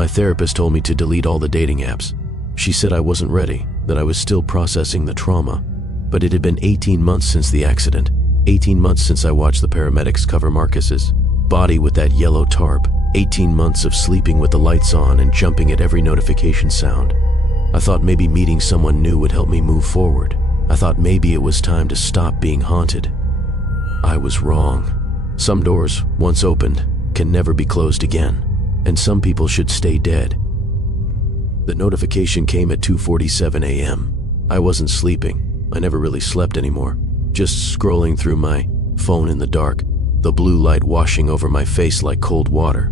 My therapist told me to delete all the dating apps. She said I wasn't ready, that I was still processing the trauma. But it had been 18 months since the accident, 18 months since I watched the paramedics cover Marcus's body with that yellow tarp, 18 months of sleeping with the lights on and jumping at every notification sound. I thought maybe meeting someone new would help me move forward. I thought maybe it was time to stop being haunted. I was wrong. Some doors, once opened, can never be closed again, and some people should stay dead. The notification came at 2:47 a.m. I wasn't sleeping. I never really slept anymore, just scrolling through my phone in the dark, the blue light washing over my face like cold water.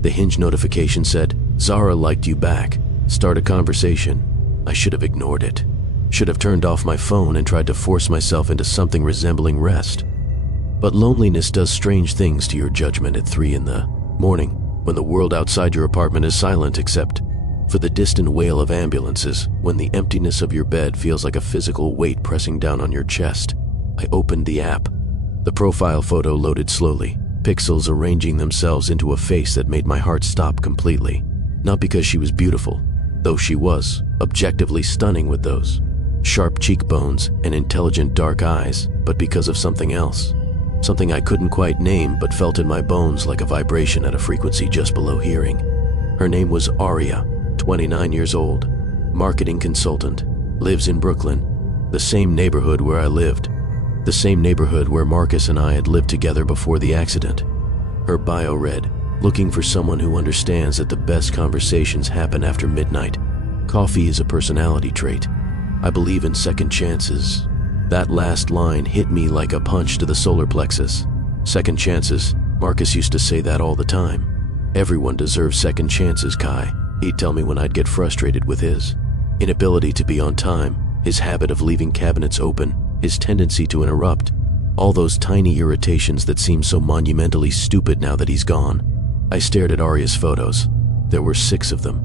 The Hinge notification said, "Zara liked you back. Start a conversation." I should have ignored it. Should have turned off my phone and tried to force myself into something resembling rest. But loneliness does strange things to your judgment at 3 in the morning, when the world outside your apartment is silent except for the distant wail of ambulances, when the emptiness of your bed feels like a physical weight pressing down on your chest. I opened the app. The profile photo loaded slowly, pixels arranging themselves into a face that made my heart stop completely. Not because she was beautiful, though she was, objectively stunning with those sharp cheekbones and intelligent dark eyes, but because of something else. Something I couldn't quite name but felt in my bones like a vibration at a frequency just below hearing. Her name was Aria, 29 years old, marketing consultant, lives in Brooklyn, the same neighborhood where I lived, the same neighborhood where Marcus and I had lived together before the accident. Her bio read, "Looking for someone who understands that the best conversations happen after midnight. Coffee is a personality trait. I believe in second chances." That last line hit me like a punch to the solar plexus. Second chances, Marcus used to say that all the time. Everyone deserves second chances, Kai. He'd tell me when I'd get frustrated with his inability to be on time, his habit of leaving cabinets open, his tendency to interrupt, all those tiny irritations that seem so monumentally stupid now that he's gone. I stared at Aria's photos. There were 6 of them.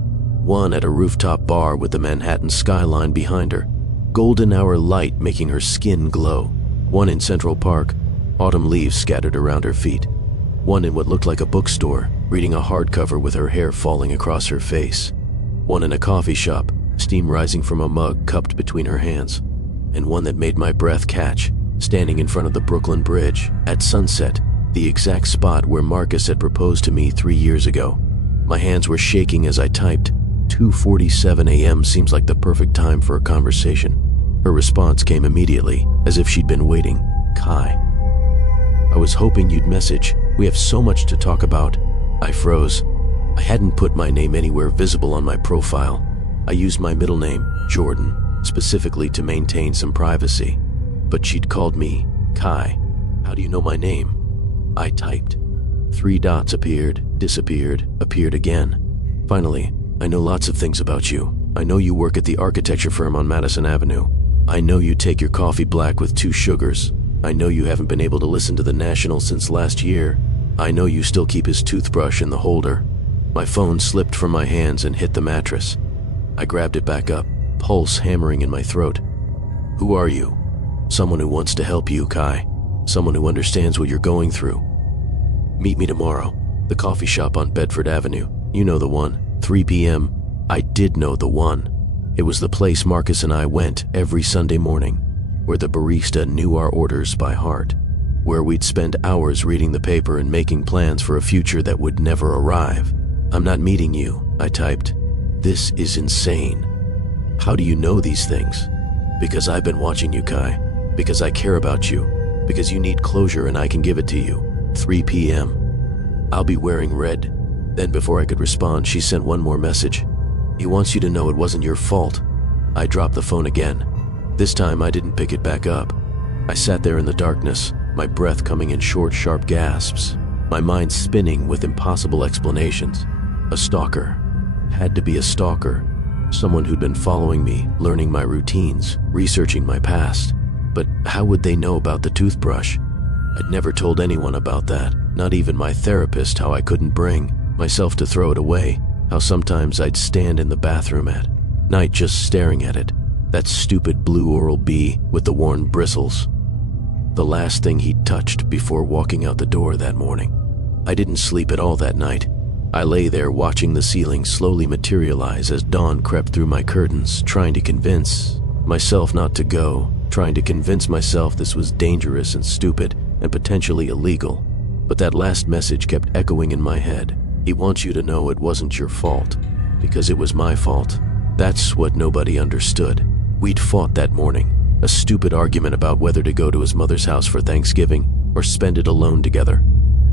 One at a rooftop bar with the Manhattan skyline behind her, golden hour light making her skin glow. One in Central Park, autumn leaves scattered around her feet. One in what looked like a bookstore, reading a hardcover with her hair falling across her face. One in a coffee shop, steam rising from a mug cupped between her hands. And one that made my breath catch, standing in front of the Brooklyn Bridge, at sunset, the exact spot where Marcus had proposed to me 3 years ago. My hands were shaking as I typed. 2:47 a.m. seems like the perfect time for a conversation. Her response came immediately, as if she'd been waiting. "Kai, I was hoping you'd message. We have so much to talk about." I froze. I hadn't put my name anywhere visible on my profile. I used my middle name, Jordan, specifically to maintain some privacy. But she'd called me Kai. "How do you know my name?" I typed. 3 dots appeared, disappeared, appeared again. Finally, "I know lots of things about you. I know you work at the architecture firm on Madison Avenue. I know you take your coffee black with 2 sugars. I know you haven't been able to listen to the National since last year. I know you still keep his toothbrush in the holder." My phone slipped from my hands and hit the mattress. I grabbed it back up, pulse hammering in my throat. "Who are you?" "Someone who wants to help you, Kai. Someone who understands what you're going through." "Meet me tomorrow. The coffee shop on Bedford Avenue. You know the one. 3 p.m. I did know the one. It was the place Marcus and I went every Sunday morning, where the barista knew our orders by heart, where we'd spend hours reading the paper and making plans for a future that would never arrive. "I'm not meeting you," I typed. "This is insane." "How do you know these things?" "Because I've been watching you, Kai. Because I care about you. Because you need closure and I can give it to you. 3 p.m. I'll be wearing red." Then before I could respond, she sent one more message. "He wants you to know it wasn't your fault." I dropped the phone again. This time I didn't pick it back up. I sat there in the darkness, my breath coming in short, sharp gasps, my mind spinning with impossible explanations. A stalker. Had to be a stalker. Someone who'd been following me, learning my routines, researching my past. But how would they know about the toothbrush? I'd never told anyone about that, not even my therapist, how I couldn't bring myself to throw it away, how sometimes I'd stand in the bathroom at night just staring at it, that stupid blue Oral-B with the worn bristles. The last thing he'd touched before walking out the door that morning. I didn't sleep at all that night. I lay there watching the ceiling slowly materialize as dawn crept through my curtains, trying to convince myself not to go, trying to convince myself this was dangerous and stupid and potentially illegal. But that last message kept echoing in my head. He wants you to know it wasn't your fault, because it was my fault. That's what nobody understood. We'd fought that morning, a stupid argument about whether to go to his mother's house for Thanksgiving or spend it alone together.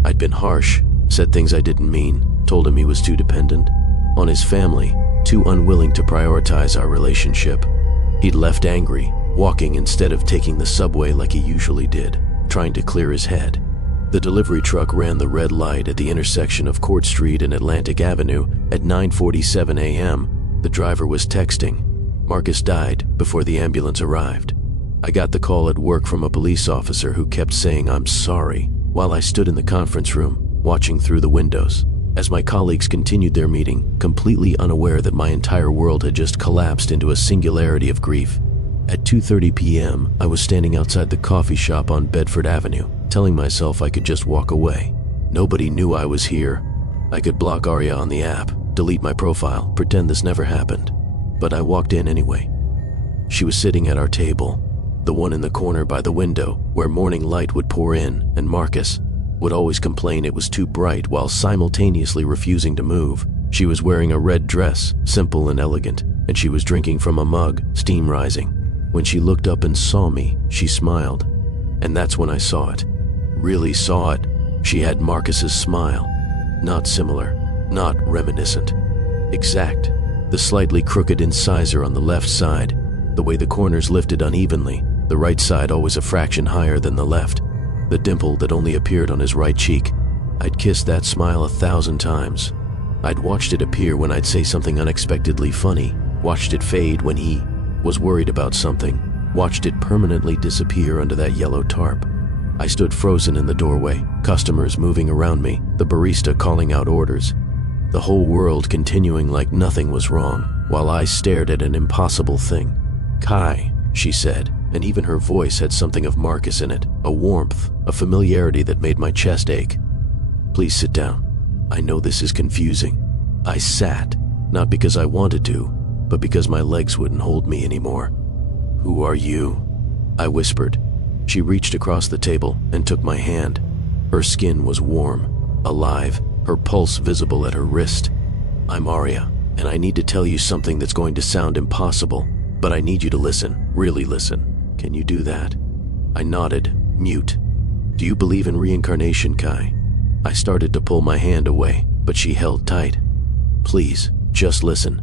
I'd been harsh, said things I didn't mean, told him he was too dependent on his family, too unwilling to prioritize our relationship. He'd left angry, walking instead of taking the subway like he usually did, trying to clear his head. The delivery truck ran the red light at the intersection of Court Street and Atlantic Avenue at 9:47 a.m. The driver was texting. Marcus died before the ambulance arrived. I got the call at work from a police officer who kept saying "I'm sorry" while I stood in the conference room, watching through the windows. As my colleagues continued their meeting, completely unaware that my entire world had just collapsed into a singularity of grief. At 2:30 p.m., I was standing outside the coffee shop on Bedford Avenue, telling myself I could just walk away. Nobody knew I was here. I could block Arya on the app, delete my profile, pretend this never happened. But I walked in anyway. She was sitting at our table, the one in the corner by the window where morning light would pour in, and Marcus would always complain it was too bright while simultaneously refusing to move. She was wearing a red dress, simple and elegant, and she was drinking from a mug, steam rising. When she looked up and saw me, she smiled. And that's when I saw it. Really saw it. She had Marcus's smile. Not similar, not reminiscent. Exact. The slightly crooked incisor on the left side, the way the corners lifted unevenly, the right side always a fraction higher than the left, the dimple that only appeared on his right cheek. I'd kissed that smile 1,000 times. I'd watched it appear when I'd say something unexpectedly funny, watched it fade when he was worried about something, watched it permanently disappear under that yellow tarp. I stood frozen in the doorway, customers moving around me, the barista calling out orders, the whole world continuing like nothing was wrong, while I stared at an impossible thing. "Kai," she said, and even her voice had something of Marcus in it, a warmth, a familiarity that made my chest ache. "Please sit down. I know this is confusing." I sat, not because I wanted to, but because my legs wouldn't hold me anymore. "Who are you?" I whispered. She reached across the table and took my hand. Her skin was warm, alive, her pulse visible at her wrist. "I'm Arya, and I need to tell you something that's going to sound impossible, but I need you to listen, really listen. Can you do that?" I nodded, mute. "Do you believe in reincarnation, Kai?" I started to pull my hand away, but she held tight. "Please, just listen.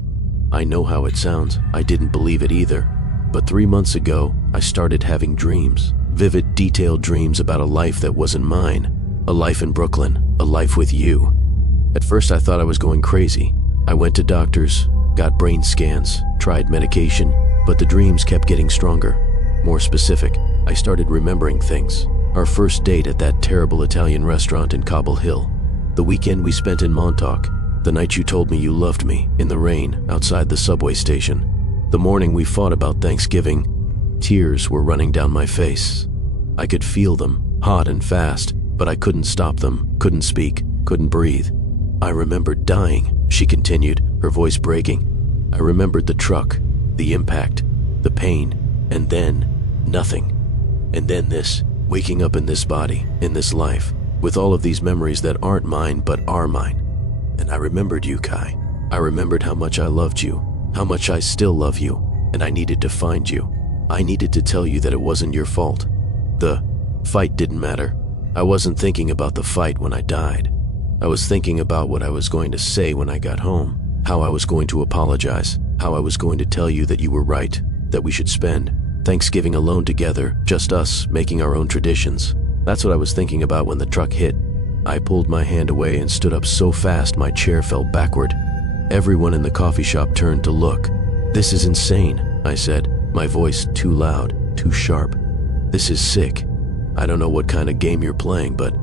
I know how it sounds. I didn't believe it either. But 3 months ago, I started having dreams. Vivid, detailed dreams about a life that wasn't mine. A life in Brooklyn. A life with you. At first I thought I was going crazy. I went to doctors, got brain scans, tried medication, but the dreams kept getting stronger. More specific, I started remembering things. Our first date at that terrible Italian restaurant in Cobble Hill. The weekend we spent in Montauk. The night you told me you loved me, in the rain, outside the subway station. The morning we fought about Thanksgiving. Tears were running down my face. I could feel them, hot and fast, but I couldn't stop them, couldn't speak, couldn't breathe. I remembered dying, she continued, her voice breaking. I remembered the truck, the impact, the pain, and then nothing. And then this, waking up in this body, in this life, with all of these memories that aren't mine but are mine. And I remembered you, Kai. I remembered how much I loved you, how much I still love you, and I needed to find you. I needed to tell you that it wasn't your fault. The fight didn't matter. I wasn't thinking about the fight when I died. I was thinking about what I was going to say when I got home, how I was going to apologize, how I was going to tell you that you were right, that we should spend Thanksgiving alone together, just us making our own traditions. That's what I was thinking about when the truck hit. I pulled my hand away and stood up so fast my chair fell backward. Everyone in the coffee shop turned to look. "This is insane," I said, my voice too loud, too sharp. "This is sick. I don't know what kind of game you're playing, but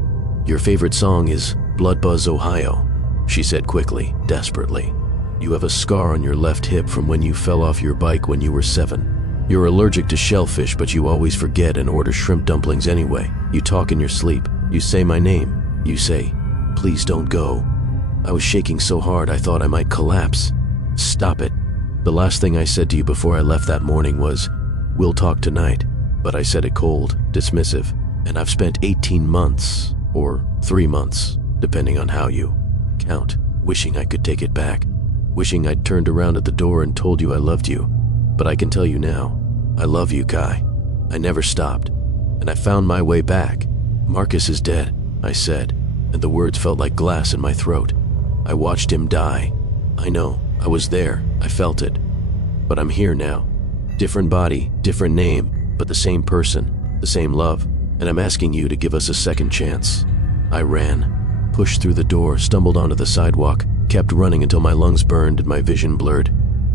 your favorite song is Blood Buzz Ohio," she said quickly, desperately. "You have a scar on your left hip from when you fell off your bike when you were 7. You're allergic to shellfish, but you always forget and order shrimp dumplings anyway. You talk in your sleep. You say my name. You say, 'Please don't go.' I was shaking so hard I thought I might collapse. Stop it. The last thing I said to you before I left that morning was, "We'll talk tonight." But I said it cold, dismissive, and I've spent 18 months, or 3 months, depending on how you count, wishing I could take it back, wishing I'd turned around at the door and told you I loved you. But I can tell you now, I love you, Kai. I never stopped, and I found my way back. Marcus is dead, I said, and the words felt like glass in my throat. I watched him die. I know, I was there, I felt it. But I'm here now. Different body, different name, but the same person, the same love, and I'm asking you to give us a second chance. I ran, pushed through the door, stumbled onto the sidewalk, kept running until my lungs burned and my vision blurred.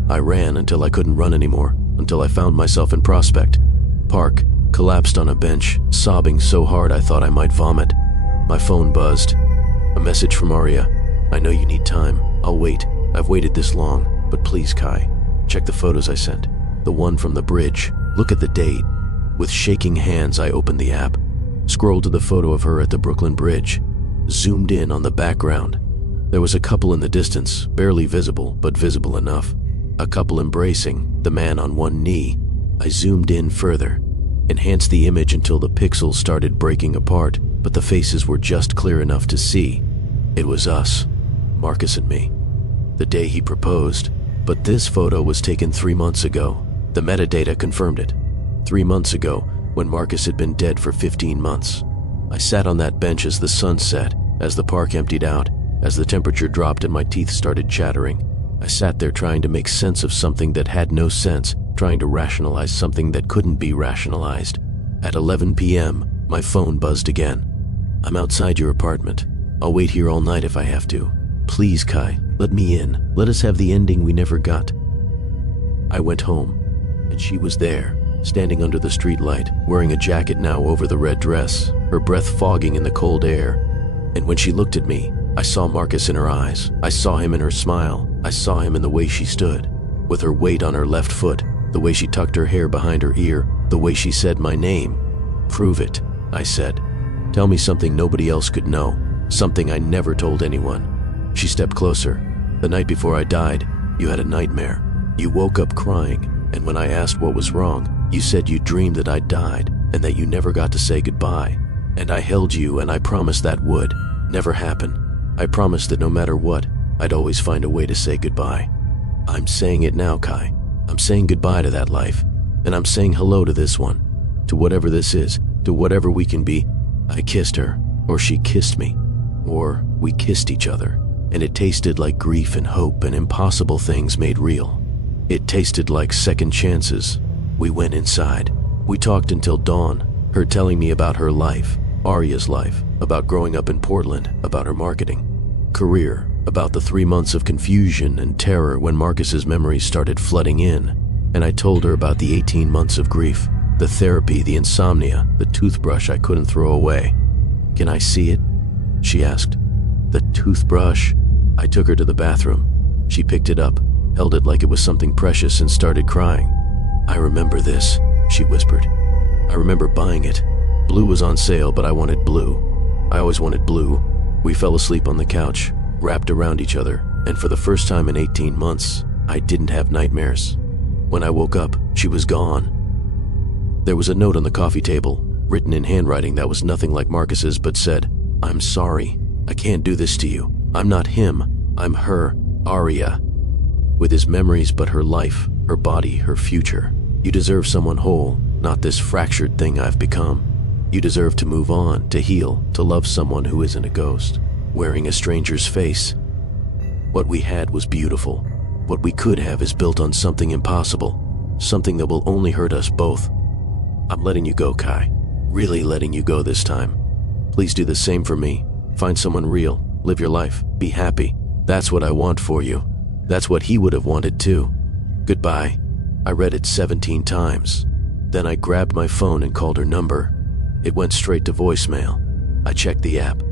I ran until I couldn't run anymore, until I found myself in Prospect Park, collapsed on a bench, sobbing so hard I thought I might vomit. My phone buzzed. A message from Aria. "I know you need time. I'll wait. I've waited this long, but please, Kai, check the photos I sent. The one from the bridge. Look at the date." With shaking hands, I opened the app, scrolled to the photo of her at the Brooklyn Bridge, zoomed in on the background. There was a couple in the distance, barely visible, but visible enough. A couple embracing, the man on one knee. I zoomed in further, enhanced the image until the pixels started breaking apart, but the faces were just clear enough to see. It was us, Marcus and me. The day he proposed, but this photo was taken 3 months ago. The metadata confirmed it. 3 months ago, when Marcus had been dead for 15 months. I sat on that bench as the sun set, as the park emptied out, as the temperature dropped and my teeth started chattering. I sat there trying to make sense of something that had no sense, trying to rationalize something that couldn't be rationalized. At 11 p.m., my phone buzzed again. "I'm outside your apartment. I'll wait here all night if I have to. Please, Kai, let me in. Let us have the ending we never got." I went home, and she was there, standing under the streetlight, wearing a jacket now over the red dress, her breath fogging in the cold air. And when she looked at me, I saw Marcus in her eyes. I saw him in her smile. I saw him in the way she stood, with her weight on her left foot, the way she tucked her hair behind her ear, the way she said my name. "Prove it," I said. "Tell me something nobody else could know, something I never told anyone." She stepped closer. "The night before I died, you had a nightmare. You woke up crying, and when I asked what was wrong, you said you dreamed that I died and that you never got to say goodbye. And I held you and I promised that would never happen. I promised that no matter what, I'd always find a way to say goodbye. I'm saying it now, Kai. I'm saying goodbye to that life, and I'm saying hello to this one, to whatever this is, to whatever we can be." I kissed her, or she kissed me, or we kissed each other, and it tasted like grief and hope and impossible things made real. It tasted like second chances. We went inside. We talked until dawn, her telling me about her life, Aria's life, about growing up in Portland, about her marketing career, about the 3 months of confusion and terror when Marcus's memories started flooding in, and I told her about the 18 months of grief, the therapy, the insomnia, the toothbrush I couldn't throw away. "Can I see it?" she asked. "The toothbrush?" I took her to the bathroom. She picked it up, held it like it was something precious, and started crying. "I remember this," she whispered. "I remember buying it. Blue was on sale, but I wanted blue. I always wanted blue." We fell asleep on the couch, wrapped around each other, and for the first time in 18 months, I didn't have nightmares. When I woke up, she was gone. There was a note on the coffee table, written in handwriting that was nothing like Marcus's, but said, "I'm sorry. I can't do this to you. I'm not him. I'm her, Aria. With his memories but her life, her body, her future. You deserve someone whole, not this fractured thing I've become. You deserve to move on, to heal, to love someone who isn't a ghost, wearing a stranger's face. What we had was beautiful. What we could have is built on something impossible, something that will only hurt us both. I'm letting you go, Kai. Really letting you go this time. Please do the same for me. Find someone real, live your life, be happy. That's what I want for you. That's what he would have wanted too. Goodbye." I read it 17 times. Then I grabbed my phone and called her number. It went straight to voicemail. I checked the app.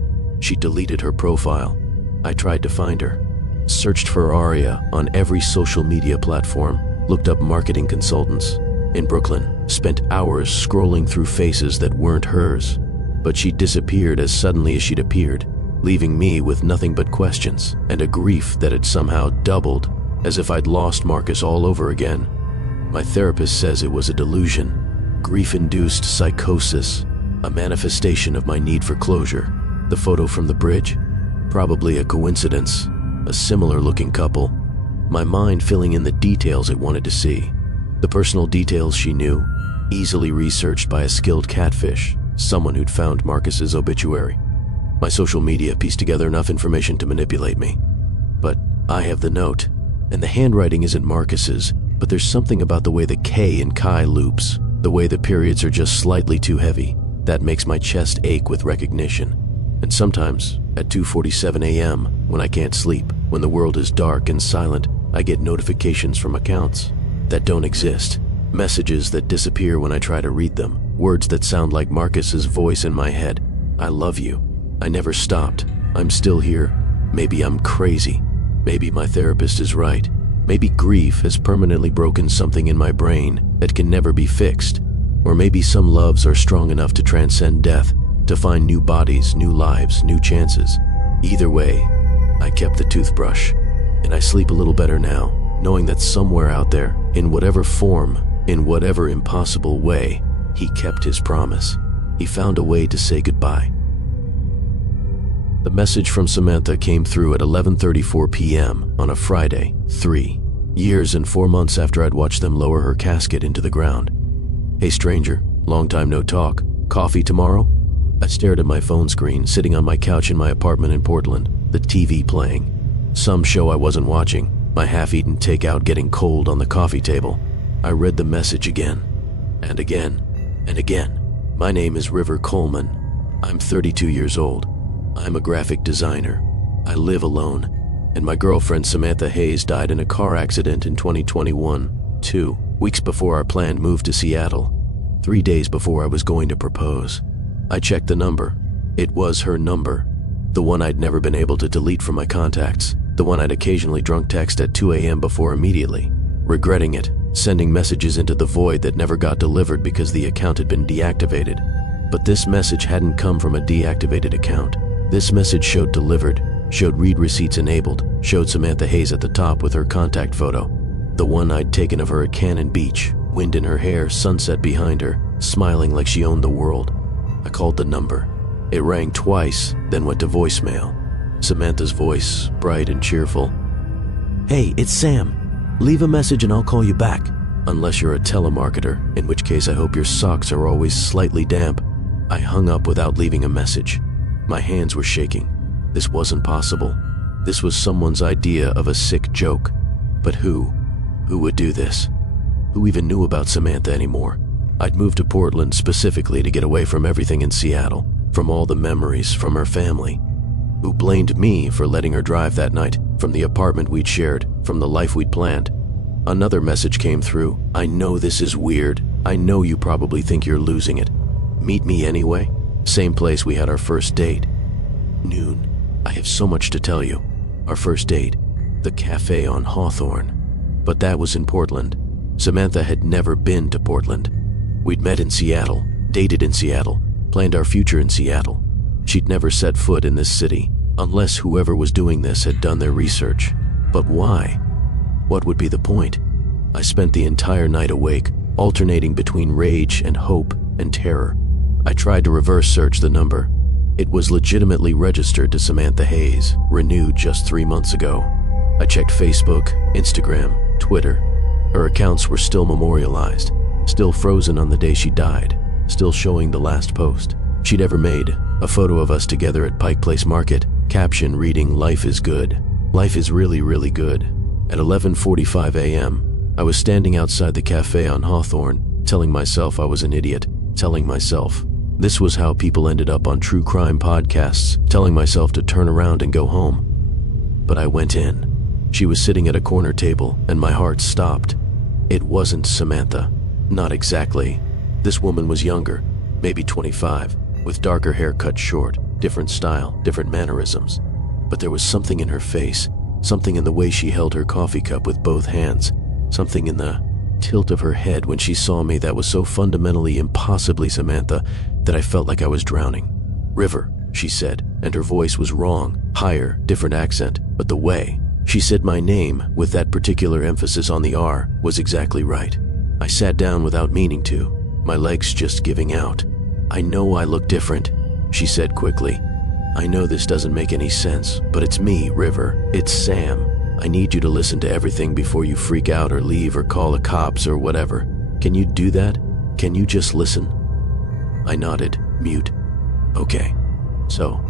She deleted her profile. I tried to find her. Searched for Aria on every social media platform. Looked up marketing consultants in Brooklyn. Spent hours scrolling through faces that weren't hers. But she disappeared as suddenly as she'd appeared. leaving me with nothing but questions and a grief that had somehow doubled, as if I'd lost Marcus all over again. My therapist says it was a delusion, grief-induced psychosis, a manifestation of my need for closure. The photo from the bridge? Probably a coincidence, a similar-looking couple. My mind filling in the details it wanted to see. The personal details she knew, easily researched by a skilled catfish, someone who'd found Marcus's obituary. My social media pieced together enough information to manipulate me. But I have the note, and the handwriting isn't Marcus's, but there's something about the way the K in Kai loops, the way the periods are just slightly too heavy, that makes my chest ache with recognition. And sometimes, at 2:47 a.m., when I can't sleep, when the world is dark and silent, I get notifications from accounts that don't exist, messages that disappear when I try to read them, words that sound like Marcus's voice in my head. I love you. I never stopped. I'm still here. Maybe I'm crazy. Maybe my therapist is right. Maybe grief has permanently broken something in my brain that can never be fixed. Or maybe some loves are strong enough to transcend death, to find new bodies, new lives, new chances. Either way, I kept the toothbrush, and I sleep a little better now, knowing that somewhere out there, in whatever form, in whatever impossible way, he kept his promise. He found a way to say goodbye. The message from Samantha came through at 11:34 p.m. on a Friday, 3 years and 4 months after I'd watched them lower her casket into the ground. Hey stranger, long time no talk. Coffee tomorrow? I stared at my phone screen, sitting on my couch in my apartment in Portland, the TV playing. Some show I wasn't watching, my half-eaten takeout getting cold on the coffee table. I read the message again, and again, and again. My name is River Coleman. I'm 32 years old. I'm a graphic designer. I live alone, and my girlfriend Samantha Hayes died in a car accident in 2021, 2 weeks before our planned move to Seattle, 3 days before I was going to propose. I checked the number. It was her number, the one I'd never been able to delete from my contacts, the one I'd occasionally drunk text at 2 a.m. before immediately, regretting it, sending messages into the void that never got delivered because the account had been deactivated. But this message hadn't come from a deactivated account. This message showed delivered, showed read receipts enabled, showed Samantha Hayes at the top with her contact photo, the one I'd taken of her at Cannon Beach, wind in her hair, sunset behind her, smiling like she owned the world. I called the number. It rang twice, then went to voicemail. Samantha's voice, bright and cheerful. Hey, it's Sam. Leave a message and I'll call you back. Unless you're a telemarketer, in which case I hope your socks are always slightly damp. I hung up without leaving a message. My hands were shaking. This wasn't possible. This was someone's idea of a sick joke. But who? Who would do this? Who even knew about Samantha anymore? I'd moved to Portland specifically to get away from everything in Seattle, from all the memories, from her family. Who blamed me for letting her drive that night, from the apartment we'd shared, from the life we'd planned? Another message came through. I know this is weird. I know you probably think you're losing it. Meet me anyway? Same place we had our first date. Noon. I have so much to tell you. Our first date. The cafe on Hawthorne. But that was in Portland. Samantha had never been to Portland. We'd met in Seattle, dated in Seattle, planned our future in Seattle. She'd never set foot in this city, unless whoever was doing this had done their research. But why? What would be the point? I spent the entire night awake, alternating between rage and hope and terror. I tried to reverse search the number. It was legitimately registered to Samantha Hayes, renewed just 3 months ago. I checked Facebook, Instagram, Twitter. Her accounts were still memorialized, still frozen on the day she died, still showing the last post she'd ever made, a photo of us together at Pike Place Market, caption reading, "Life is good. Life is really, really good." At 11:45 a.m., I was standing outside the cafe on Hawthorne, telling myself I was an idiot, telling myself this was how people ended up on true crime podcasts, telling myself to turn around and go home. But I went in. She was sitting at a corner table, and my heart stopped. It wasn't Samantha. Not exactly. This woman was younger, maybe 25, with darker hair cut short, different style, different mannerisms. But there was something in her face, something in the way she held her coffee cup with both hands, something in the tilt of her head when she saw me that was so fundamentally impossibly Samantha that I felt like I was drowning. "River," she said, and her voice was wrong, higher, different accent, but the way she said my name, with that particular emphasis on the R, was exactly right. I sat down without meaning to, my legs just giving out. "I know I look different," she said quickly. "I know this doesn't make any sense, but it's me, River. It's Sam. I need you to listen to everything before you freak out or leave or call the cops or whatever. Can you do that? Can you just listen?" I nodded, mute. "Okay. So,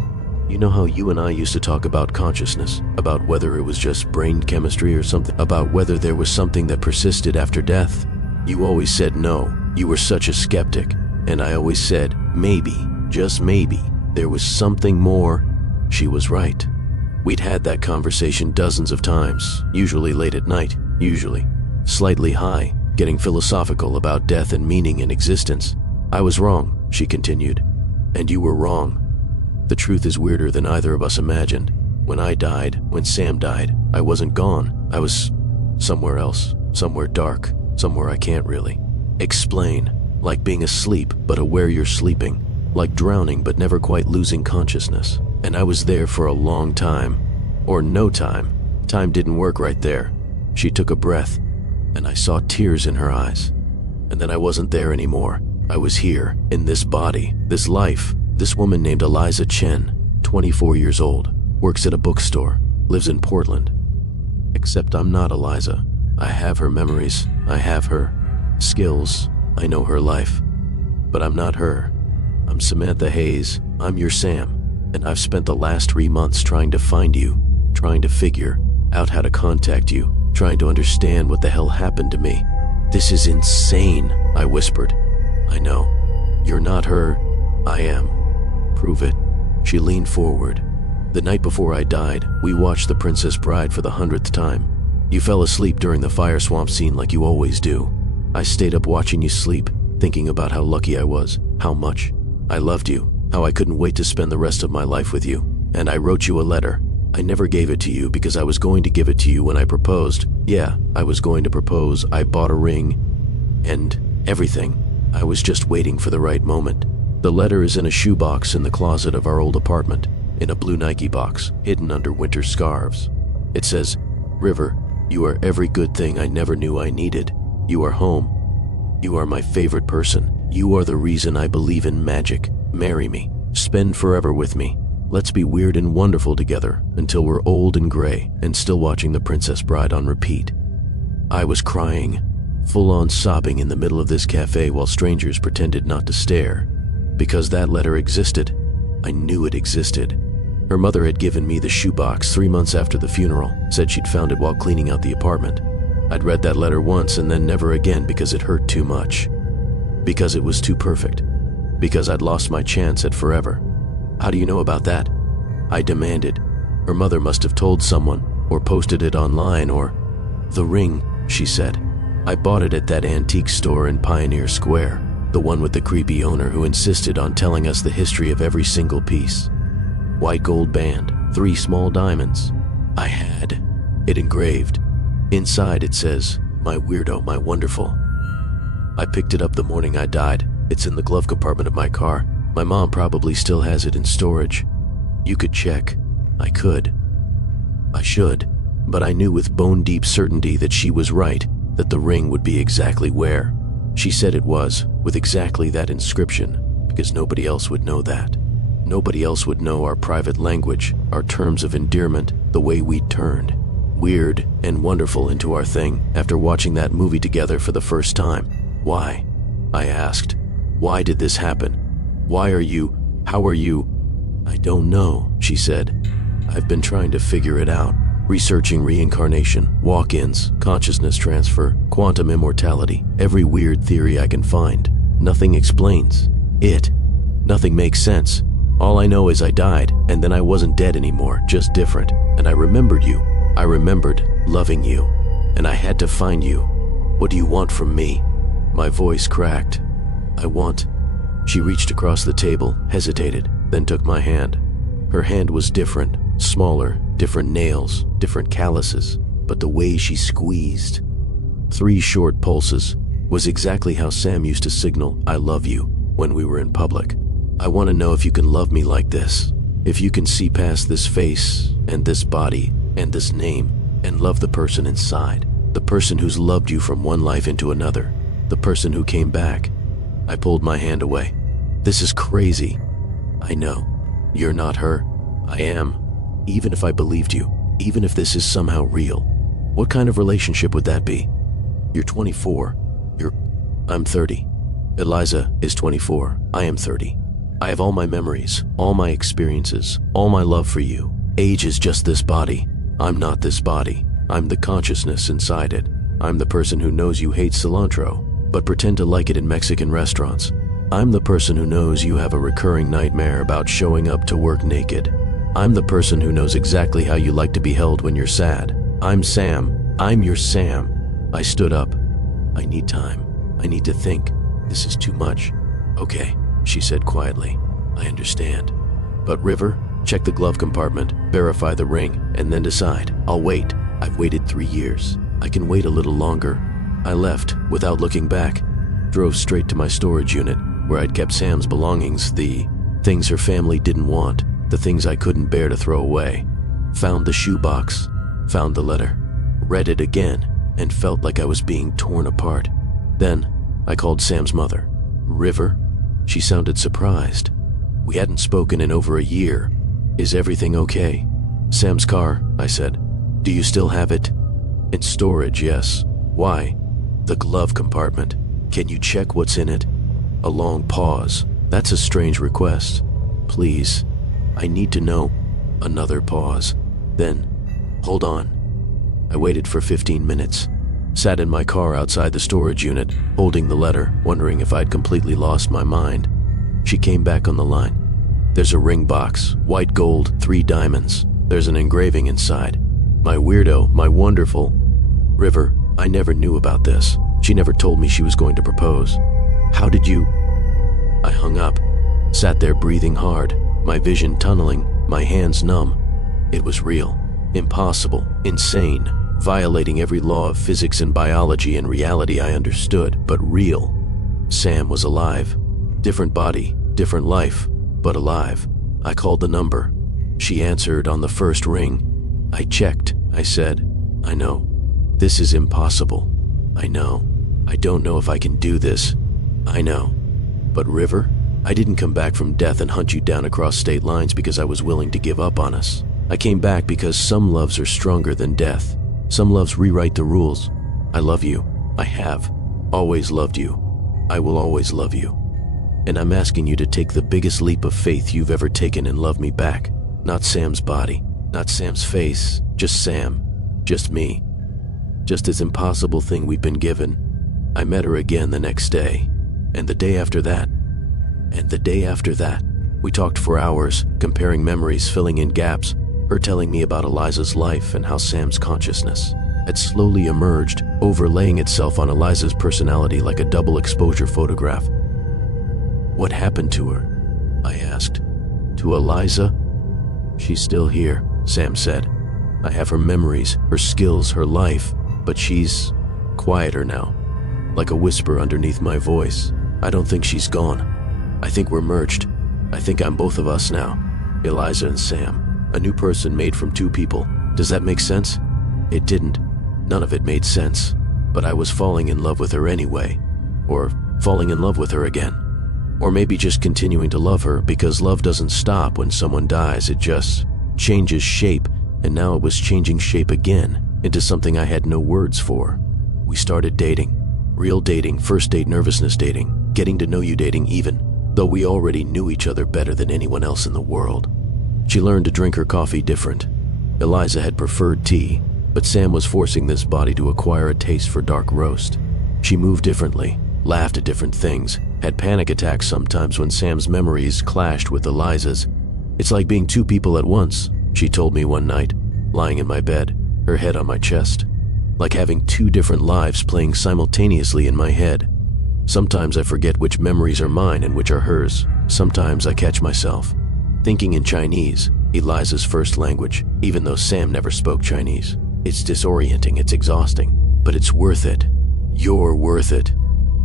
you know how you and I used to talk about consciousness, about whether it was just brain chemistry or something, about whether there was something that persisted after death? You always said no. You were such a skeptic. And I always said, maybe, just maybe, there was something more." She was right. We'd had that conversation dozens of times, usually late at night, usually slightly high, getting philosophical about death and meaning in existence. "I was wrong," she continued. "And you were wrong. The truth is weirder than either of us imagined. When I died, when Sam died, I wasn't gone. I was somewhere else, somewhere dark, somewhere I can't really explain. Like being asleep but aware you're sleeping. Like drowning but never quite losing consciousness. And I was there for a long time. Or no time. Time didn't work right there." She took a breath, and I saw tears in her eyes. "And then I wasn't there anymore. I was here, in this body, this life. This woman named Eliza Chen, 24 years old, works at a bookstore, lives in Portland. Except I'm not Eliza. I have her memories, I have her skills, I know her life. But I'm not her. I'm Samantha Hayes, I'm your Sam, and I've spent the last 3 months trying to find you, trying to figure out how to contact you, trying to understand what the hell happened to me. This is insane," I whispered. "I know. You're not her. I am. Prove it." She leaned forward. "The night before I died, we watched The Princess Bride for the 100th time. You fell asleep during the fire swamp scene like you always do. I stayed up watching you sleep, thinking about how lucky I was, how much I loved you, how I couldn't wait to spend the rest of my life with you. And I wrote you a letter. I never gave it to you because I was going to give it to you when I proposed. Yeah, I was going to propose. I bought a ring and everything. I was just waiting for the right moment. The letter is in a shoebox in the closet of our old apartment, in a blue Nike box, hidden under winter scarves. It says, 'River, you are every good thing I never knew I needed. You are home. You are my favorite person. You are the reason I believe in magic. Marry me. Spend forever with me. Let's be weird and wonderful together until we're old and gray and still watching The Princess Bride on repeat.'" I was crying, full-on sobbing in the middle of this cafe while strangers pretended not to stare. Because that letter existed. I knew it existed. Her mother had given me the shoebox 3 months after the funeral, said she'd found it while cleaning out the apartment. I'd read that letter once and then never again because it hurt too much. Because it was too perfect. Because I'd lost my chance at forever. "How do you know about that?" I demanded. Her mother must have told someone, or posted it online, or... "The ring," she said. "I bought it at that antique store in Pioneer Square, the one with the creepy owner who insisted on telling us the history of every single piece. White gold band, 3 small diamonds. I had it engraved. Inside it says, 'My weirdo, my wonderful.' I picked it up the morning I died. It's in the glove compartment of my car. My mom probably still has it in storage. You could check. I could. I should. But I knew with bone-deep certainty that she was right, that the ring would be exactly where. She said it was, with exactly that inscription, because nobody else would know that. Nobody else would know our private language, our terms of endearment, the way we'd turned weird and wonderful into our thing after watching that movie together for the first time. Why? I asked. Why did this happen? Why are you? How are you? I don't know, she said. I've been trying to figure it out, researching reincarnation, walk-ins, consciousness transfer, quantum immortality, every weird theory I can find. Nothing explains it. Nothing makes sense. All I know is I died, and then I wasn't dead anymore, just different. And I remembered you. I remembered loving you. And I had to find you. What do you want from me? My voice cracked. I want... She reached across the table, hesitated, then took my hand. Her hand was different, smaller, different nails, different calluses, but the way she squeezed. 3 short pulses was exactly how Sam used to signal, "I love you," when we were in public. I want to know if you can love me like this. If you can see past this face and this body and this name and love the person inside, the person who's loved you from one life into another, the person who came back. I pulled my hand away. This is crazy. I know. You're not her. I am. Even if I believed you, even if this is somehow real, what kind of relationship would that be? You're 24. I'm 30. Eliza is 24. I am 30. I have all my memories, all my experiences, all my love for you. Age is just this body. I'm not this body. I'm the consciousness inside it. I'm the person who knows you hate cilantro, but pretend to like it in Mexican restaurants. I'm the person who knows you have a recurring nightmare about showing up to work naked. I'm the person who knows exactly how you like to be held when you're sad. I'm Sam. I'm your Sam. I stood up. I need time. I need to think. This is too much. Okay, she said quietly. I understand. But River, check the glove compartment, verify the ring, and then decide. I'll wait. I've waited 3 years. I can wait a little longer. I left without looking back, drove straight to my storage unit where I'd kept Sam's belongings, the things her family didn't want, the things I couldn't bear to throw away. Found the shoebox, found the letter, read it again, and felt like I was being torn apart. Then I called Sam's mother. River? She sounded surprised. We hadn't spoken in over a year. Is everything okay? Sam's car, I said. Do you still have it? In storage, yes. Why? The glove compartment. Can you check what's in it? A long pause. That's a strange request. Please. I need to know. Another pause. Then, hold on. I waited for 15 minutes. Sat in my car outside the storage unit, holding the letter, wondering if I'd completely lost my mind. She came back on the line. There's a ring box, white gold, 3 diamonds. There's an engraving inside. My weirdo, my wonderful. River, I never knew about this. She never told me she was going to propose. How did you? I hung up, sat there breathing hard, my vision tunneling, my hands numb. It was real, impossible, insane, violating every law of physics and biology and reality I understood, but real. Sam was alive. Different body, different life, but alive. I called the number. She answered on the first ring. I checked. I said, I know. This is impossible. I know. I don't know if I can do this. I know. But River, I didn't come back from death and hunt you down across state lines because I was willing to give up on us. I came back because some loves are stronger than death. Some loves rewrite the rules. I love you. I have. Always loved you. I will always love you. And I'm asking you to take the biggest leap of faith you've ever taken and love me back. Not Sam's body. Not Sam's face. Just Sam. Just me. Just this impossible thing we've been given. I met her again the next day. And the day after that. And the day after that. We talked for hours, comparing memories, filling in gaps. Her telling me about Eliza's life and how Sam's consciousness had slowly emerged, overlaying itself on Eliza's personality like a double exposure photograph. What happened to her? I asked. To Eliza? She's still here, Sam said. I have her memories, her skills, her life, but she's quieter now, like a whisper underneath my voice. I don't think she's gone. I think we're merged. I think I'm both of us now, Eliza and Sam. A new person made from 2 people. Does that make sense? It didn't. None of it made sense. But I was falling in love with her anyway. Or falling in love with her again. Or maybe just continuing to love her because love doesn't stop when someone dies. It just changes shape, and now it was changing shape again into something I had no words for. We started dating. Real dating, first date nervousness dating, getting to know you dating even, though we already knew each other better than anyone else in the world. She learned to drink her coffee different. Eliza had preferred tea, but Sam was forcing this body to acquire a taste for dark roast. She moved differently, laughed at different things, had panic attacks sometimes when Sam's memories clashed with Eliza's. It's like being 2 people at once, she told me one night, lying in my bed, her head on my chest. Like having 2 different lives playing simultaneously in my head. Sometimes I forget which memories are mine and which are hers. Sometimes I catch myself thinking in Chinese, Eliza's first language, even though Sam never spoke Chinese. It's disorienting, it's exhausting, but it's worth it. You're worth it.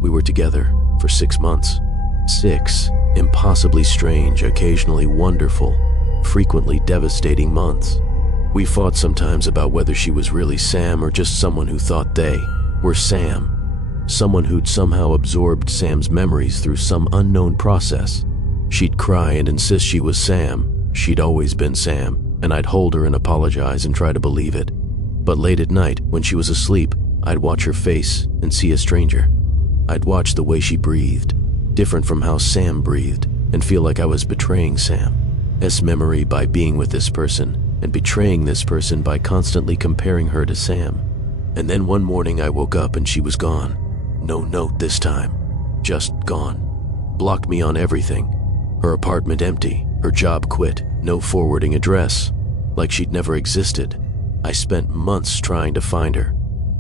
We were together for 6 months. 6, impossibly strange, occasionally wonderful. frequently devastating months. We fought sometimes about whether she was really Sam or just someone who thought they were Sam, someone who'd somehow absorbed Sam's memories through some unknown process. She'd cry and insist she was Sam. She'd always been Sam, and I'd hold her and apologize and try to believe it. But late at night, when she was asleep, I'd watch her face and see a stranger. I'd watch the way she breathed, different from how Sam breathed, and feel like I was betraying Sam's memory by being with this person, and betraying this person by constantly comparing her to Sam. And then one morning I woke up and she was gone. No note this time, just gone. Blocked me on everything. Her apartment empty, her job quit, no forwarding address, like she'd never existed. I spent months trying to find her.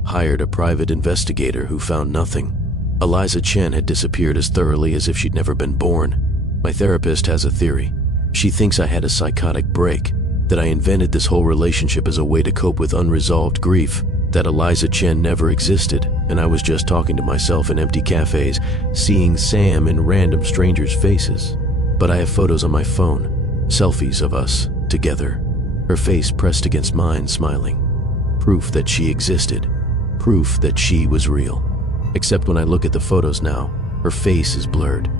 Hired a private investigator who found nothing. Eliza Chen had disappeared as thoroughly as if she'd never been born. My therapist has a theory. She thinks I had a psychotic break, that I invented this whole relationship as a way to cope with unresolved grief, that Eliza Chen never existed, and I was just talking to myself in empty cafes, seeing Sam in random strangers' faces. But I have photos on my phone, selfies of us together, her face pressed against mine, smiling. Proof that she existed, proof that she was real. Except when I look at the photos now, her face is blurred.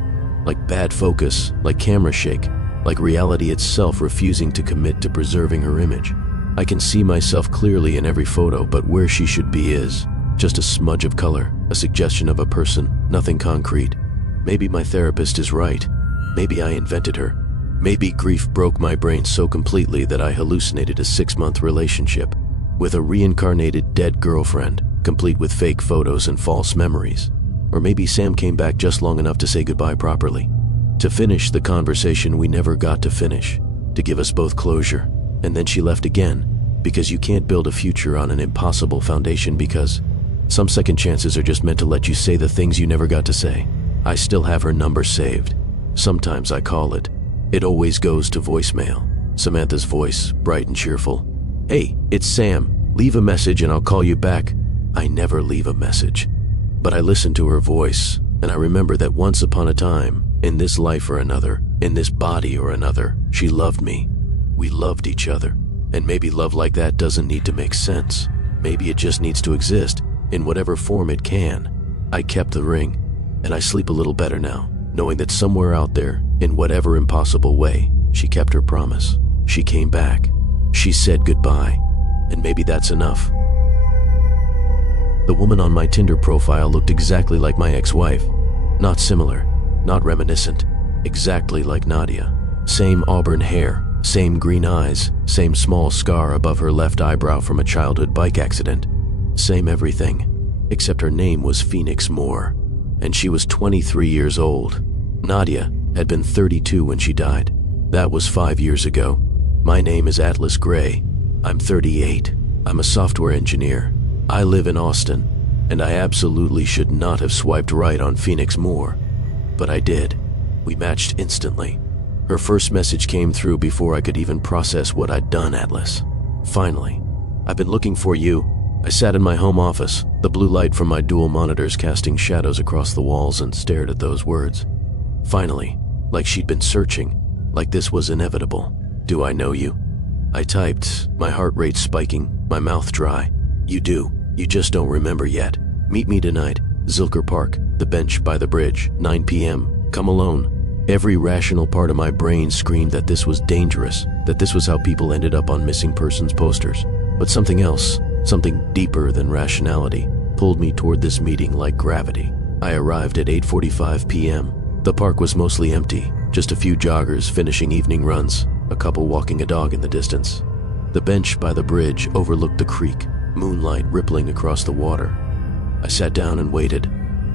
Like bad focus, like camera shake, like reality itself refusing to commit to preserving her image. I can see myself clearly in every photo, but where she should be is just a smudge of color, a suggestion of a person, nothing concrete. Maybe my therapist is right. Maybe I invented her. Maybe grief broke my brain so completely that I hallucinated a 6-month relationship with a reincarnated dead girlfriend, complete with fake photos and false memories. Or maybe Sam came back just long enough to say goodbye properly, to finish the conversation we never got to finish, to give us both closure. And then she left again, because you can't build a future on an impossible foundation, because some second chances are just meant to let you say the things you never got to say. I still have her number saved. Sometimes I call it. It always goes to voicemail. Samantha's voice, bright and cheerful. "Hey, it's Sam. Leave a message and I'll call you back." I never leave a message. But I listen to her voice, and I remember that once upon a time, in this life or another, in this body or another, she loved me. We loved each other. And maybe love like that doesn't need to make sense. Maybe it just needs to exist, in whatever form it can. I kept the ring, and I sleep a little better now, knowing that somewhere out there, in whatever impossible way, she kept her promise. She came back. She said goodbye, and maybe that's enough. The woman on my Tinder profile looked exactly like my ex-wife. Not similar, not reminiscent, exactly like Nadia. Same auburn hair, same green eyes, same small scar above her left eyebrow from a childhood bike accident. Same everything, except her name was Phoenix Moore, and she was 23 years old. Nadia had been 32 when she died. That was 5 years ago. My name is Atlas Gray. I'm 38. I'm a software engineer. I live in Austin, and I absolutely should not have swiped right on Phoenix Moore. But I did. We matched instantly. Her first message came through before I could even process what I'd done, Atlas. Finally. "I've been looking for you." I sat in my home office, the blue light from my dual monitors casting shadows across the walls, and stared at those words. Finally, like she'd been searching, like this was inevitable. "Do I know you?" I typed, my heart rate spiking, my mouth dry. "You do. You just don't remember yet. Meet me tonight, Zilker Park, the bench by the bridge, 9 p.m. Come alone." Every rational part of my brain screamed that this was dangerous, that this was how people ended up on missing persons posters. But something else, something deeper than rationality, pulled me toward this meeting like gravity. I arrived at 8:45 p.m. The park was mostly empty, just a few joggers finishing evening runs, a couple walking a dog in the distance. The bench by the bridge overlooked the creek, moonlight rippling across the water. I sat down and waited.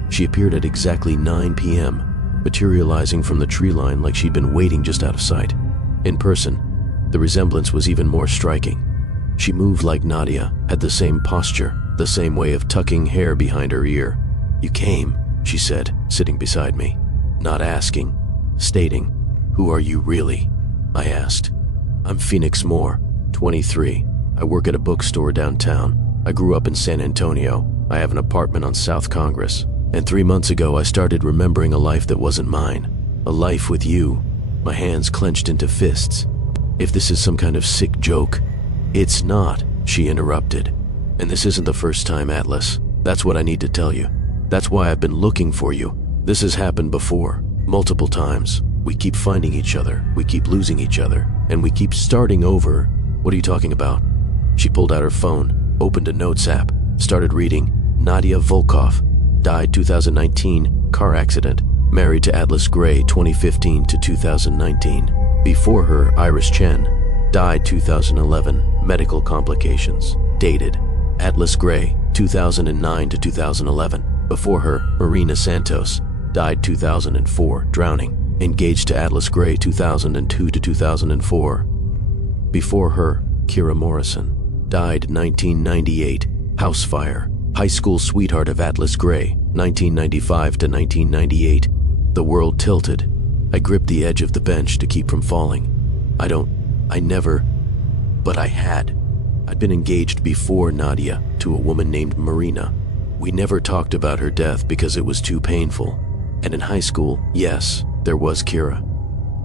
She appeared at exactly 9 p.m., materializing from the tree line like she'd been waiting just out of sight. In person, the resemblance was even more striking. She moved like Nadia, had the same posture, the same way of tucking hair behind her ear. "You came," she said, sitting beside me. Not asking, stating. "Who are you really?" I asked. "I'm Phoenix Moore, 23. I work at a bookstore downtown. I grew up in San Antonio. I have an apartment on South Congress. And 3 months ago, I started remembering a life that wasn't mine. A life with you." My hands clenched into fists. If this is some kind of sick joke, it's not, she interrupted. And this isn't the first time, Atlas. That's what I need to tell you. That's why I've been looking for you. This has happened before, multiple times. We keep finding each other, we keep losing each other, and we keep starting over. What are you talking about? She pulled out her phone, opened a notes app, started reading. Nadia Volkov, died 2019, car accident, married to Atlas Gray 2015 to 2019. Before her, Iris Chen, died 2011, medical complications, dated. Atlas Gray 2009 to 2011. Before her, Marina Santos, died 2004, drowning, engaged to Atlas Gray 2002 to 2004. Before her, Kira Morrison, died 1998, house fire, high school sweetheart of Atlas Gray, 1995 to 1998. The world tilted. I gripped the edge of the bench to keep from falling. But I had. I'd been engaged before Nadia to a woman named Marina. We never talked about her death because it was too painful. And in high school, yes, there was Kira.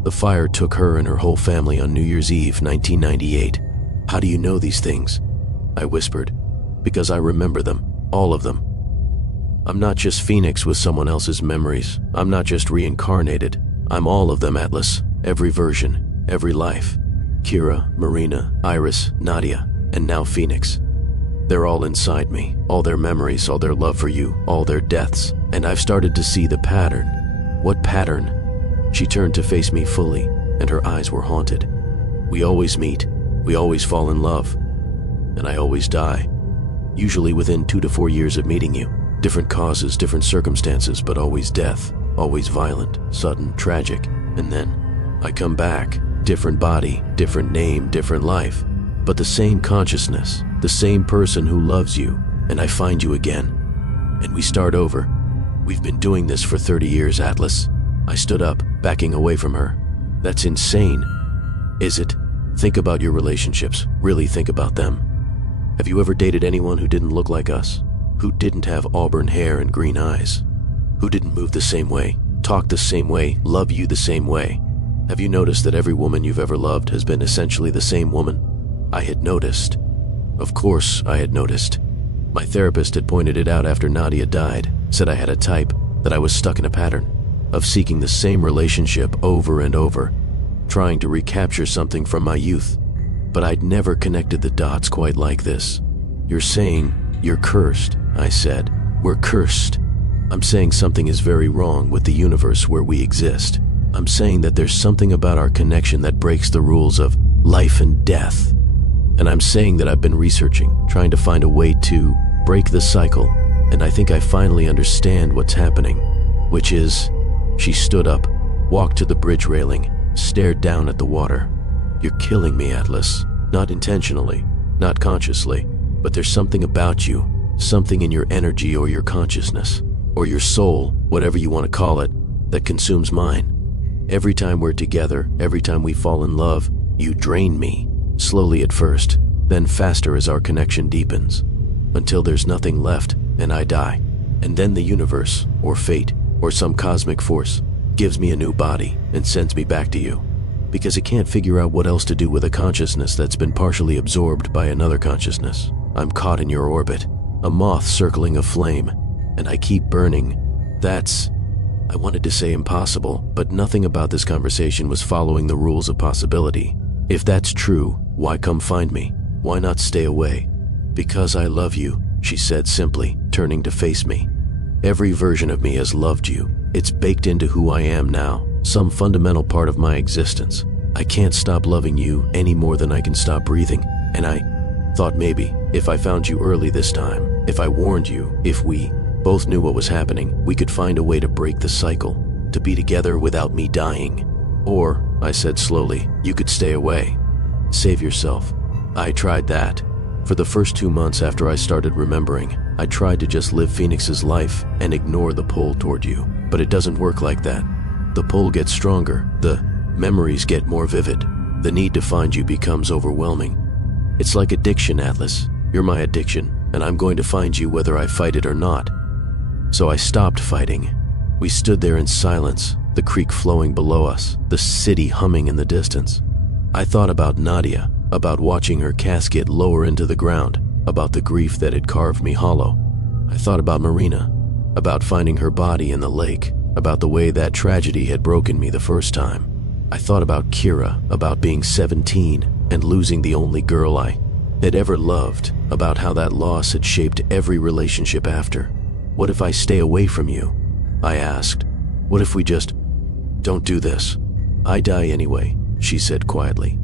The fire took her and her whole family on New Year's Eve, 1998. How do you know these things? I whispered. Because I remember them, all of them. I'm not just Phoenix with someone else's memories. I'm not just reincarnated. I'm all of them, Atlas. Every version, every life. Kira, Marina, Iris, Nadia, and now Phoenix. They're all inside me, all their memories, all their love for you, all their deaths, and I've started to see the pattern. What pattern? She turned to face me fully, and her eyes were haunted. We always meet, we always fall in love, and I always die. Usually within 2 to 4 years of meeting you. Different causes, different circumstances, but always death, always violent, sudden, tragic, and then I come back, different body, different name, different life, but the same consciousness, the same person who loves you, and I find you again, and we start over. We've been doing this for 30 years, Atlas. I stood up, backing away from her. That's insane. Is it? Think about your relationships, really think about them. Have you ever dated anyone who didn't look like us? Who didn't have auburn hair and green eyes? Who didn't move the same way, talk the same way, love you the same way? Have you noticed that every woman you've ever loved has been essentially the same woman? I had noticed. Of course I had noticed. My therapist had pointed it out after Nadia died, said I had a type, that I was stuck in a pattern of seeking the same relationship over and over, trying to recapture something from my youth. But I'd never connected the dots quite like this. You're saying you're cursed, I said. We're cursed. I'm saying something is very wrong with the universe where we exist. I'm saying that there's something about our connection that breaks the rules of life and death. And I'm saying that I've been researching, trying to find a way to break the cycle, and I think I finally understand what's happening, which is, she stood up, walked to the bridge railing, stared down at the water. You're killing me, Atlas. Not intentionally, not consciously, but there's something about you, something in your energy or your consciousness, or your soul, whatever you want to call it, that consumes mine. Every time we're together, every time we fall in love, you drain me, slowly at first, then faster as our connection deepens, until there's nothing left and I die. And then the universe, or fate, or some cosmic force, gives me a new body and sends me back to you, because it can't figure out what else to do with a consciousness that's been partially absorbed by another consciousness. I'm caught in your orbit, a moth circling a flame, and I keep burning. I wanted to say impossible, but nothing about this conversation was following the rules of possibility. If that's true, why come find me? Why not stay away? Because I love you, she said simply, turning to face me. Every version of me has loved you. It's baked into who I am now, some fundamental part of my existence. I can't stop loving you any more than I can stop breathing, and I thought maybe, if I found you early this time, if I warned you, if we both knew what was happening, we could find a way to break the cycle, to be together without me dying. Or, I said slowly, you could stay away. Save yourself. I tried that. For the first 2 months after I started remembering, I tried to just live Phoenix's life and ignore the pull toward you. But it doesn't work like that. The pull gets stronger, the memories get more vivid, the need to find you becomes overwhelming. It's like addiction, Atlas. You're my addiction, and I'm going to find you whether I fight it or not. So I stopped fighting. We stood there in silence, the creek flowing below us, the city humming in the distance. I thought about Nadia, about watching her casket lower into the ground, about the grief that had carved me hollow. I thought about Marina, about finding her body in the lake, about the way that tragedy had broken me the first time. I thought about Kira, about being 17 and losing the only girl I had ever loved, about how that loss had shaped every relationship after. What if I stay away from you? I asked. What if we just don't do this? I die anyway, she said quietly.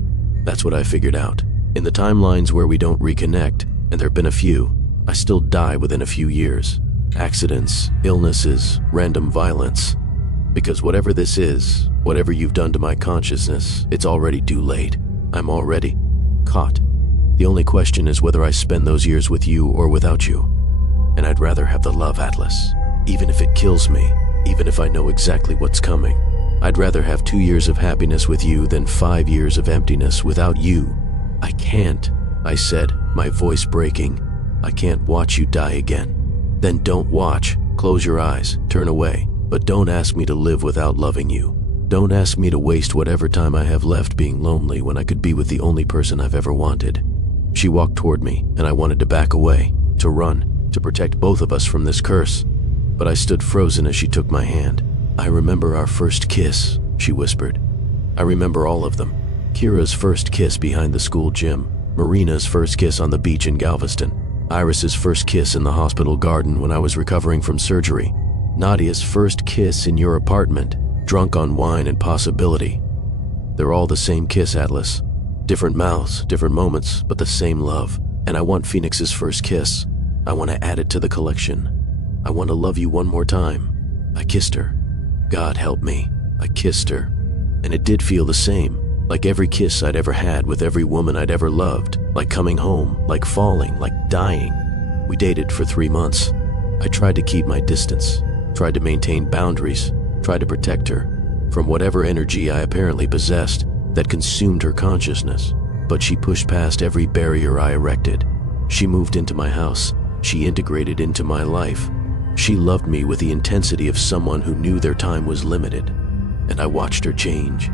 That's what I figured out. In the timelines where we don't reconnect, and there've been a few, I still die within a few years. Accidents, illnesses, random violence. Because whatever this is, whatever you've done to my consciousness, it's already too late. I'm already caught. The only question is whether I spend those years with you or without you. And I'd rather have the love, Atlas. Even if it kills me, even if I know exactly what's coming. I'd rather have 2 years of happiness with you than 5 years of emptiness without you. I can't, I said, my voice breaking. I can't watch you die again. Then don't watch. Close your eyes, turn away. But don't ask me to live without loving you. Don't ask me to waste whatever time I have left being lonely when I could be with the only person I've ever wanted. She walked toward me, and I wanted to back away, to run, to protect both of us from this curse. But I stood frozen as she took my hand. I remember our first kiss, she whispered. I remember all of them. Kira's first kiss behind the school gym, Marina's first kiss on the beach in Galveston, Iris's first kiss in the hospital garden when I was recovering from surgery, Nadia's first kiss in your apartment, drunk on wine and possibility. They're all the same kiss, Atlas. Different mouths, different moments, but the same love. And I want Phoenix's first kiss. I want to add it to the collection. I want to love you one more time. I kissed her. God help me. I kissed her. And it did feel the same, like every kiss I'd ever had with every woman I'd ever loved, like coming home, like falling, like dying. We dated for 3 months. I tried to keep my distance, tried to maintain boundaries, tried to protect her from whatever energy I apparently possessed that consumed her consciousness. But she pushed past every barrier I erected. She moved into my house. She integrated into my life. She loved me with the intensity of someone who knew their time was limited. And I watched her change.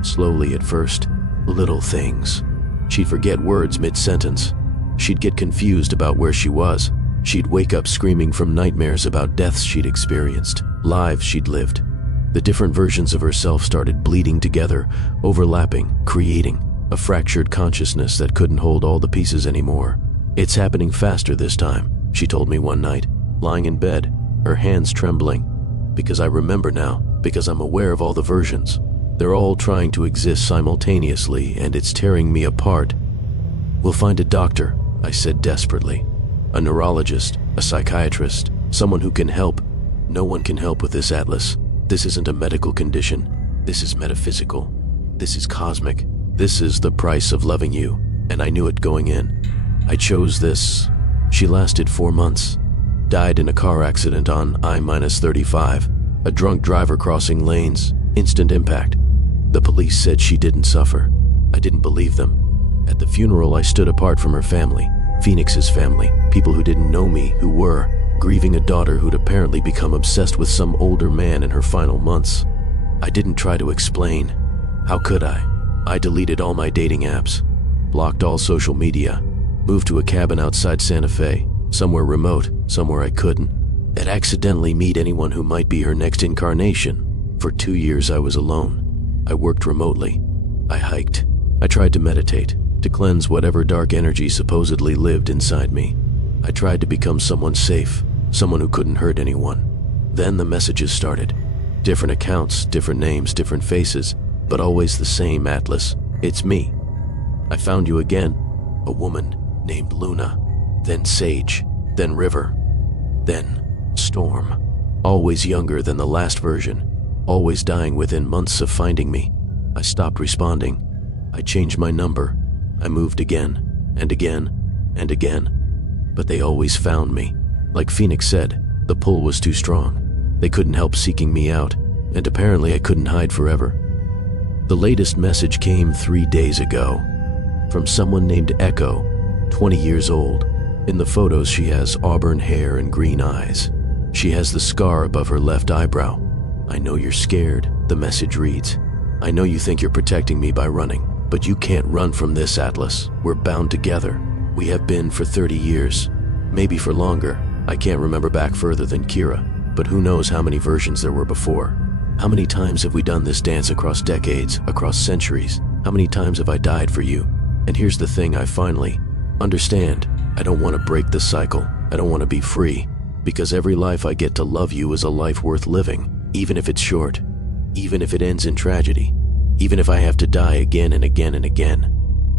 Slowly at first, little things. She'd forget words mid-sentence. She'd get confused about where she was. She'd wake up screaming from nightmares about deaths she'd experienced, lives she'd lived. The different versions of herself started bleeding together, overlapping, creating a fractured consciousness that couldn't hold all the pieces anymore. It's happening faster this time, she told me one night, lying in bed, her hands trembling. Because I remember now, because I'm aware of all the versions. They're all trying to exist simultaneously, and it's tearing me apart. We'll find a doctor, I said desperately. A neurologist, a psychiatrist, someone who can help. No one can help with this, Atlas. This isn't a medical condition. This is metaphysical. This is cosmic. This is the price of loving you, and I knew it going in. I chose this. She lasted 4 months. Died in a car accident on I-35. A drunk driver crossing lanes. Instant impact. The police said she didn't suffer. I didn't believe them. At the funeral, I stood apart from her family. Phoenix's family. People who didn't know me, who were. Grieving a daughter who'd apparently become obsessed with some older man in her final months. I didn't try to explain. How could I? I deleted all my dating apps, blocked all social media, moved to a cabin outside Santa Fe, somewhere remote, somewhere I couldn't, and accidentally meet anyone who might be her next incarnation. For 2 years I was alone. I worked remotely. I hiked. I tried to meditate, to cleanse whatever dark energy supposedly lived inside me. I tried to become someone safe, someone who couldn't hurt anyone. Then the messages started. Different accounts, different names, different faces, but always the same, Atlas. It's me. I found you again. A woman named Luna, then Sage, then River, then Storm. Always younger than the last version, always dying within months of finding me. I stopped responding. I changed my number. I moved again, and again, and again. But they always found me. Like Phoenix said, the pull was too strong. They couldn't help seeking me out, and apparently I couldn't hide forever. The latest message came 3 days ago, from someone named Echo, 20 years old. In the photos, she has auburn hair and green eyes. She has the scar above her left eyebrow. I know you're scared, the message reads. I know you think you're protecting me by running, But you can't run from this, Atlas. We're bound together. We have been for 30 years. Maybe for longer. I can't remember back further than Kira, but who knows how many versions there were before. How many times have we done this dance across decades, across centuries? How many times have I died for you? And here's the thing, I finally understand. I don't want to break the cycle. I don't want to be free. Because every life I get to love you is a life worth living, even if it's short, even if it ends in tragedy, even if I have to die again and again and again.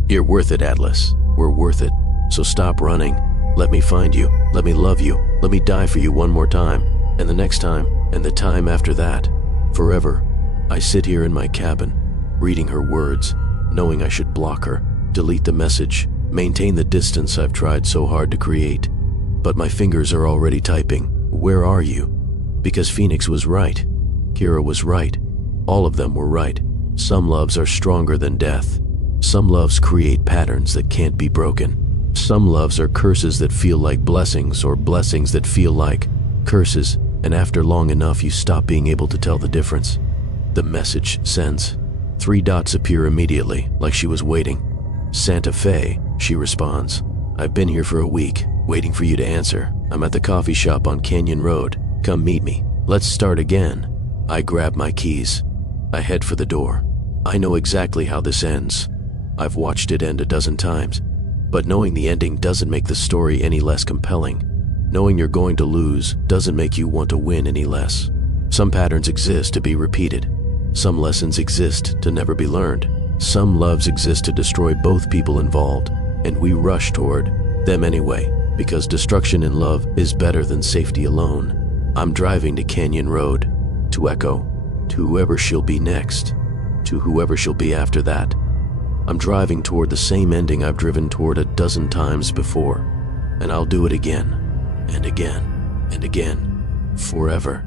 You're worth it, Atlas. We're worth it. So stop running. Let me find you. Let me love you. Let me die for you one more time. And the next time. And the time after that. Forever. I sit here in my cabin, reading her words, knowing I should block her, delete the message, maintain the distance I've tried so hard to create. But my fingers are already typing, "Where are you?" Because Phoenix was right. Kira was right. All of them were right. Some loves are stronger than death. Some loves create patterns that can't be broken. Some loves are curses that feel like blessings, or blessings that feel like curses, and after long enough you stop being able to tell the difference. The message sends. 3 dots appear immediately, like she was waiting. "Santa Fe," she responds. "I've been here for a week, waiting for you to answer. I'm at the coffee shop on Canyon Road. Come meet me. Let's start again." I grab my keys. I head for the door. I know exactly how this ends. I've watched it end a dozen times. But knowing the ending doesn't make the story any less compelling. Knowing you're going to lose doesn't make you want to win any less. Some patterns exist to be repeated. Some lessons exist to never be learned. Some loves exist to destroy both people involved, and we rush toward them anyway, because destruction in love is better than safety alone. I'm driving to Canyon Road, to Echo, to whoever she'll be next, to whoever she'll be after that. I'm driving toward the same ending I've driven toward a dozen times before, and I'll do it again, and again, and again, forever.